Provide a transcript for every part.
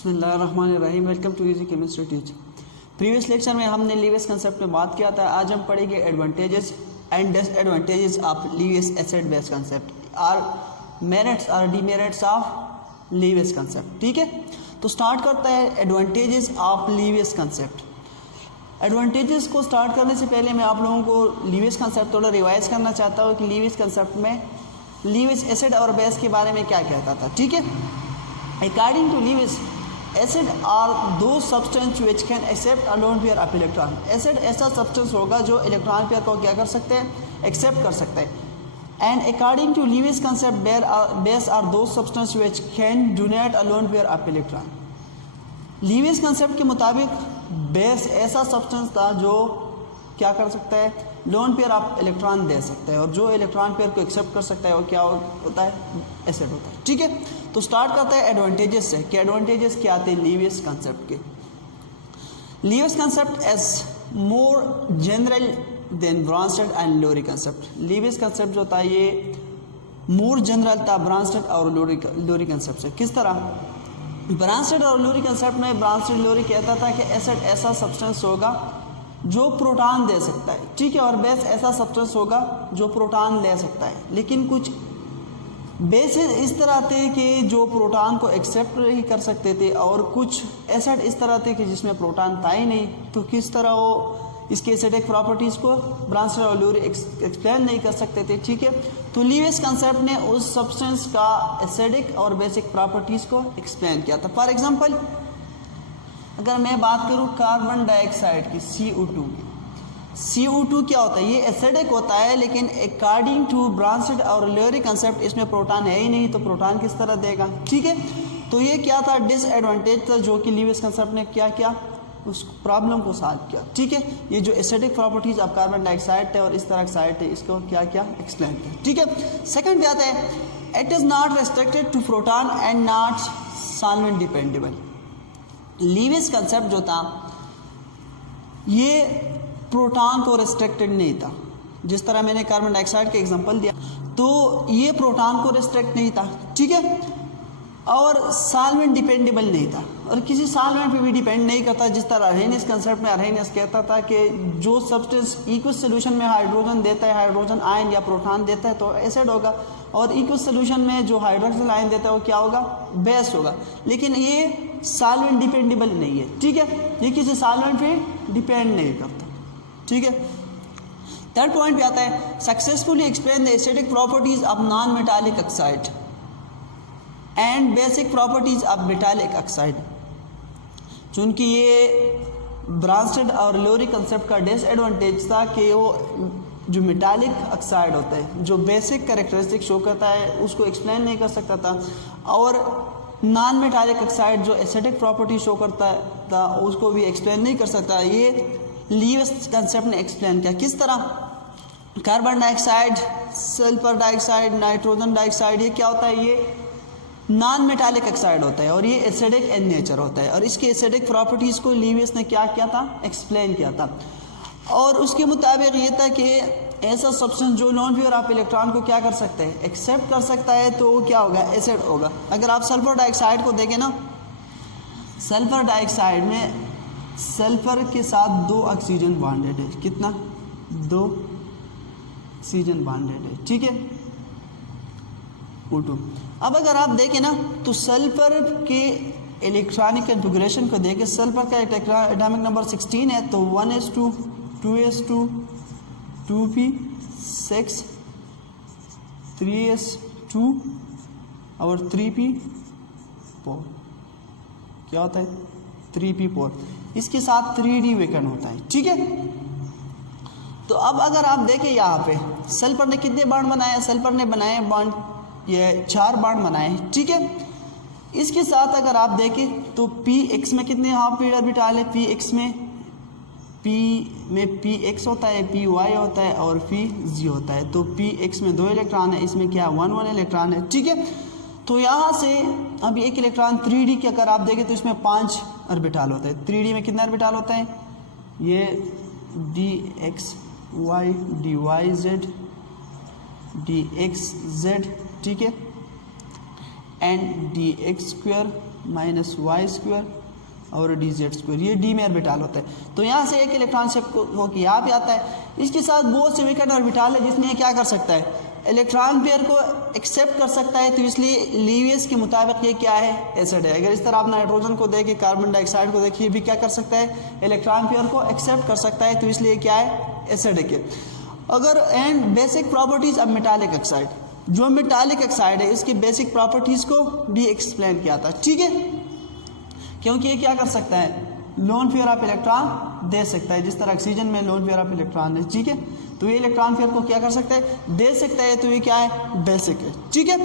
बिस्मिल्लाहिर्रहमानिर्रहीम। Welcome to easy chemistry teach. Previous lecture में हमने लीवियस कंसेप्ट में बात किया था। आज हम पढ़ेंगे advantages and disadvantages of Lewis acid base concept और मेरिट्स और डीमेरिट्स ऑफ लीवियस कंसेप्ट। ठीक है, तो स्टार्ट करता है advantages of Lewis concept. Advantages को स्टार्ट करने से पहले मैं आप लोगों को लीवियस कंसेप्ट थोड़ा रिवाइज करना चाहता हूँ कि लीवियस कंसेप्ट में लीवियस एसिड और बेस के बारे में क्या कहता था। ठीक है, according to Lewis acid are those substance which can accept a lone pair of electron. Acid ऐसा सब्सटेंस होगा जो इलेक्ट्रॉन पेयर को क्या कर सकते हैं, एक्सेप्ट कर सकते हैं। And according to Lewis concept base are those substance which can donate a lone pair of electron. Lewis concept के मुताबिक बेस ऐसा सब्सटेंस था जो क्या कर सकता है, लोन पेयर ऑफ इलेक्ट्रॉन दे सकता है, और जो इलेक्ट्रॉन पेयर को एक्सेप्ट कर सकता है वो क्या होता है, एसिड होता है। ठीक है, तो स्टार्ट करते हैं एडवांटेजेस से कि एडवांटेजेस क्या आते हैं लीवियस कंसेप्ट के। Lewis concept as more general than Bronsted and Lowry concept. Lewis concept जो था ये मोर जनरल था ब्रांस्टेड और लोरी कंसेप्ट से। किस तरह? ब्रांस्टेड और लोरी कंसेप्ट में ब्रांस्टेड लोरी कहता था कि एसिड ऐसा सब्सटेंस होगा जो प्रोटॉन दे सकता है, ठीक है, और बेस ऐसा सब्सटेंस होगा जो प्रोटॉन ले सकता है। लेकिन कुछ बेसेस इस तरह थे कि जो प्रोटॉन को एक्सेप्ट नहीं कर सकते थे, और कुछ एसिड इस तरह थे कि जिसमें प्रोटॉन था ही नहीं। तो किस तरह वो इसके एसिडिक प्रॉपर्टीज़ को ब्रांस्टेड और लोरी एक्सप्लेन नहीं कर सकते थे। ठीक है, तो लीवियस कंसेप्ट ने उस सब्सटेंस का एसिडिक और बेसिक प्रॉपर्टीज़ को एक्सप्लेन किया था। फॉर एग्जांपल अगर मैं बात करूं कार्बन डाइऑक्साइड की, CO2 की, CO2 क्या होता है, ये एसिडिक होता है, लेकिन अकॉर्डिंग टू ब्रांस्टेड और लोरी कंसेप्ट इसमें प्रोटॉन है ही नहीं, तो प्रोटॉन किस तरह देगा। ठीक है, तो ये क्या था, डिसएडवांटेज था जो कि लीवियस कंसेप्ट ने क्या किया, उस प्रॉब्लम को सॉल्व किया। ठीक है, ये जो acidic properties of carbon dioxide थे और इस तरह ऑक्साइड थे, इसको क्या क्या एक्सप्लेन किया। ठीक है, सेकंड क्या है, it is not restricted to proton and not solvent dependable. Lewis concept जो था ये प्रोटॉन को रेस्ट्रिक्टेड नहीं था। जिस तरह मैंने कार्बन डाइऑक्साइड का एग्जांपल दिया, तो ये प्रोटॉन को रेस्ट्रिक्ट नहीं था। ठीक है, और सॉल्वेंट डिपेंडेबल नहीं था, और किसी सॉल्वेंट पे भी डिपेंड नहीं करता। जिस तरह अरहेनियस कंसेप्ट में अरहेनियस कहता था कि जो सब्सटेंस इक्वस सोल्यूशन में हाइड्रोजन देता है, हाइड्रोजन आयन या प्रोटॉन देता है, तो एसिड होगा, और इक्वस सोल्यूशन में जो हाइड्रोक्सिल आयन देता है वो क्या होगा, बेस होगा। लेकिन ये सॉल्वेंट डिपेंडेबल नहीं है। ठीक है, ये किसी सॉल्वेंट पे डिपेंड नहीं करता। ठीक है, थर्ड पॉइंट पे आता है, successfully explain the acidic properties of non metallic oxide and basic properties of metallic oxide. चूँकि ये ब्रांस्टेड और लोरी कंसेप्ट का डिसएडवांटेज था कि वो जो मेटालिक ऑक्साइड होता है, जो बेसिक कैरेक्टरिस्टिक शो करता है, उसको एक्सप्लेन नहीं कर सकता था, और नॉन मेटालिक ऑक्साइड जो एसिडिक प्रॉपर्टी शो करता था उसको भी एक्सप्लेन नहीं कर सकता। ये लीवियस कंसेप्ट ने एक्सप्लेन किया। किस तरह? Carbon dioxide, sulphur dioxide, nitrogen dioxide, ये क्या होता है, ये नॉन मेटालिक ऑक्साइड होता है और ये एसिडिक इन नेचर होता है, और इसके एसिडिक प्रॉपर्टीज़ को लीवियस ने क्या किया था, एक्सप्लेन किया था। और उसके मुताबिक ये था कि ऐसा सब्सटेंस जो नॉन पेयर ऑफ इलेक्ट्रॉन को क्या कर सकता है, एक्सेप्ट कर सकता है, तो वो क्या होगा, एसिड होगा। अगर आप सल्फर डाइऑक्साइड को देखें ना, सल्फर डाइऑक्साइड में सल्फर के साथ 2 ऑक्सीजन बॉन्डेड है। कितना? 2 ऑक्सीजन बॉन्डेड है। ठीक है, O2। अब अगर आप देखें ना, तो सल्फर के इलेक्ट्रॉनिक कन्फिगरेशन को देखें, सल्फर का एटॉमिक नंबर 16 है, तो 1s2 2s2 2p6 3s2 और 3p4 क्या होता है, 3p4। इसके साथ 3d वेकेंट होता है। ठीक है, तो अब अगर आप देखें यहाँ पे सल्फर ने कितने बॉन्ड बनाए, सल्फर ने बनाए बॉन्ड, ये 4 बॉन्ड बनाए। ठीक है, इसके साथ अगर आप देखें तो px में कितने हाफ पी ऑर्बिटल है, px में px होता है, py होता है और pz होता है। तो px में 2 इलेक्ट्रॉन है, इसमें क्या 1 इलेक्ट्रॉन है। ठीक है, तो यहाँ से अब एक इलेक्ट्रॉन 3d के अगर आप देखें तो इसमें 5 ऑर्बिटल होता है। 3d में कितना ऑर्बिटल होता है, ये dxy dyz dxz, ठीक है, and dx square minus Y square और डी जेड स्क्वायर, ये डी में ऑर्बिटल होता है। तो यहाँ से एक इलेक्ट्रॉन शिफ्ट हो के यहाँ पे आता है। इसके साथ बहुत से वीकेंड ऑर्बिटल है जिसमें क्या कर सकता है, इलेक्ट्रॉन पेयर को एक्सेप्ट कर सकता है, तो इसलिए लीवियस के मुताबिक ये क्या है, एसिड है। अगर इस तरह आप नाइट्रोजन को देखें, कार्बन डाइऑक्साइड को देखिए, भी क्या कर सकता है, इलेक्ट्रॉन पेयर को एक्सेप्ट कर सकता है, तो इसलिए क्या है, एसिडिक है। अगर and basic properties of metallic oxide, जो मेटालिक ऑक्साइड है इसकी बेसिक प्रॉपर्टीज को भी एक्सप्लेन किया था, ठीक है, क्योंकि ये क्या कर सकता है, लोन पेयर ऑफ इलेक्ट्रॉन दे सकता है, जिस तरह ऑक्सीजन में लोन पेयर ऑफ इलेक्ट्रॉन है, ठीक है, तो ये इलेक्ट्रॉन पेयर को क्या कर सकता है, दे सकता है, तो ये क्या है, बेसिक है, ठीक है।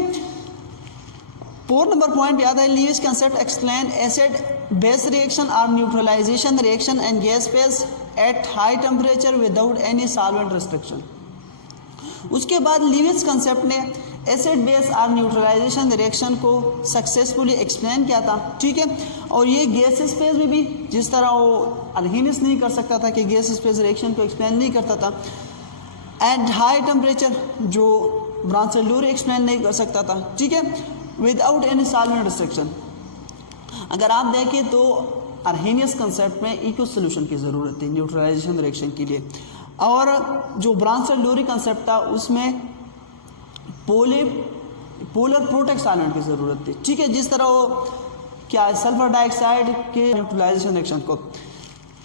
4 नंबर पॉइंट याद है, Lewis concept explain acid base reaction और neutralisation reaction and gas phase at high temperature without any solvent restriction. उसके बाद लीविस कंसेप्ट ने एसिड बेस और न्यूट्रलाइजेशन रिएक्शन को सक्सेसफुली एक्सप्लेन किया था, ठीक है, और ये गैस फेज में भी जिस तरह वो अरहीनियस नहीं कर सकता था कि गैस फेज रिएक्शन को एक्सप्लेन नहीं करता था, एट हाई टेम्परेचर जो ब्रांसन लूरी एक्सप्लेन नहीं कर सकता था, ठीक है, विदाउट एनी सॉल्वेंट रिस्ट्रिक्शन। अगर आप देखें तो अरहीनियस कंसेप्ट में इक्वस सोल्यूशन की ज़रूरत थी न्यूट्रलाइजेशन रिएक्शन के लिए, और जो ब्रांसन लूरी कंसेप्ट था उसमें पोलर प्रोटेक्ट सॉल्वेंट की ज़रूरत थी, ठीक है, जिस तरह वो क्या सल्फर डाइऑक्साइड के न्यूट्रलाइजेशन रिएक्शन को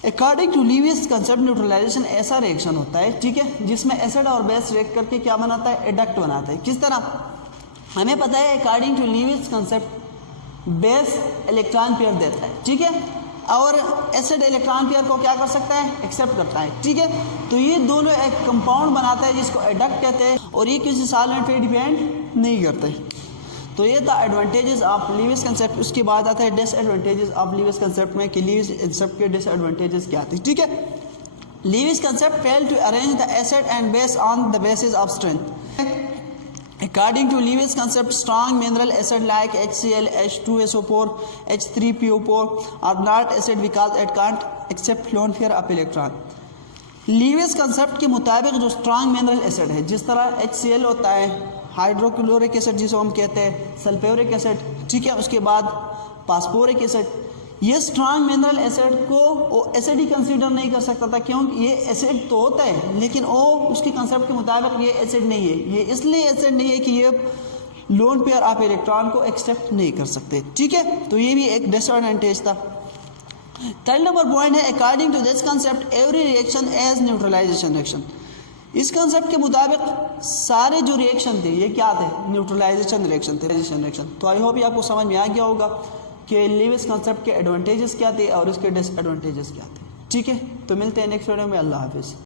according to Lewis concept neutralisation ऐसा रिएक्शन होता है, ठीक है, जिसमें एसिड और बेस रिएक्ट करके क्या बनाता है, एडक्ट बनाता है। किस तरह, हमें पता है according to Lewis concept base electron pair देता है, ठीक है, और एसिड इलेक्ट्रॉन पेयर को क्या कर सकता है, एक्सेप्ट करता है, ठीक है, तो ये दोनों एक कंपाउंड बनाता है जिसको एडक्ट कहते हैं, और ये किसी सॉल्वेंट पे डिपेंड नहीं करते। तो ये था एडवांटेजेस ऑफ लीविस कंसेप्ट। उसके बाद आता है डिसएडवांटेजेस ऑफ लीविस कंसेप्ट में कि लीविस कंसेप्ट के डिसएडवांटेजेस क्या थे, ठीक है। Lewis concept fail to arrange the acid and base on the basis of strength. According to Lewis concept, strong mineral acid like HCl, H2SO4, H3PO4 are not acid because it can't accept lone pair of electron. Lewis concept के मुताबिक जो strong mineral acid है, जिस तरह HCl होता है, hydrochloric acid जिसको हम कहते हैं, सल्फ्यूरिक एसिड, ठीक है, उसके बाद फास्फोरिक एसिड, ये स्ट्रॉन्ग मिनरल एसिड को वो एसिड ही कंसीडर नहीं कर सकता था, क्योंकि ये एसिड तो होता है लेकिन वो उसके कंसेप्ट के मुताबिक ये एसिड नहीं है। ये इसलिए एसिड नहीं है कि ये लोन पेयर ऑफ इलेक्ट्रॉन को एक्सेप्ट नहीं कर सकते, ठीक है, तो ये भी एक डिसएडवांटेज था। 3rd नंबर पॉइंट है, according to this concept every reaction is neutralisation reaction. इस कंसेप्ट के मुताबिक सारे जो रिएक्शन थे ये क्या थे, न्यूट्रलाइजेशन रिएक्शन थे। तो आई होप ये आपको समझ में आ गया होगा कि लीविस कंसेप्ट के एडवांटेजेस क्या थे और इसके डिसएडवांटेजेस क्या थे, ठीक है। तो मिलते हैं नेक्स्ट वीडियो में, अल्लाह हाफिज़।